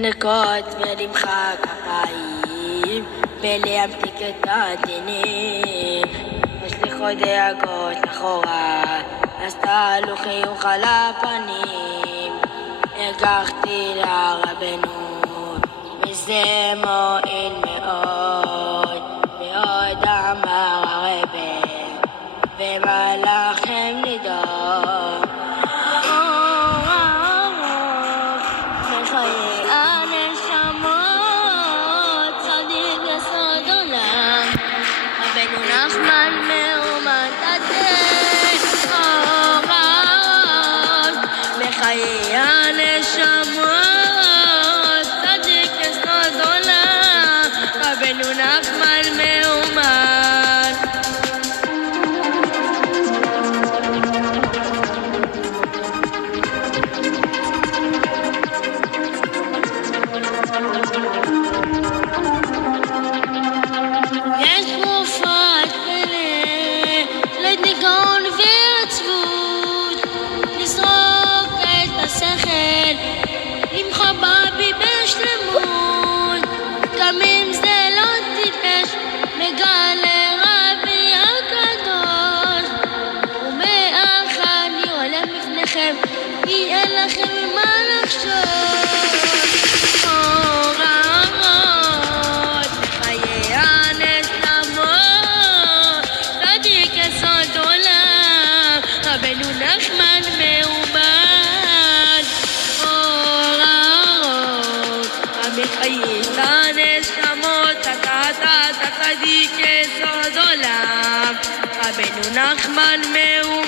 נקות ולמחא כפיים ולהמתיק את הדינים, משליכות דאגות לחורה, אז תעלו חיוך על הפנים. הגחתי לרבנות וזה מועיל מאוד מאוד, אמר הרבי, ומה לכם לדאוג? בחיי הנשמות צדיק יסוד עולם, רבנו נחמן מאומן תתן אורות. בחיי הנשמות צדיק יסוד עולם, רבנו נחמן מאומן. יש תרופת פלא לדיכאון ועצבות, לזרוק את השכל, למחוא בי בשלמות. גם אם זה לא טיפש, מגלה רבי הקדוש, ומאח אני הולך בפניכם, כי אין לכם מה לחשוב. רבנו נחמן מאומן, אורות המחיה את הנשמות, אתה צדיק יסוד עולם, רבנו נחמן מאומן.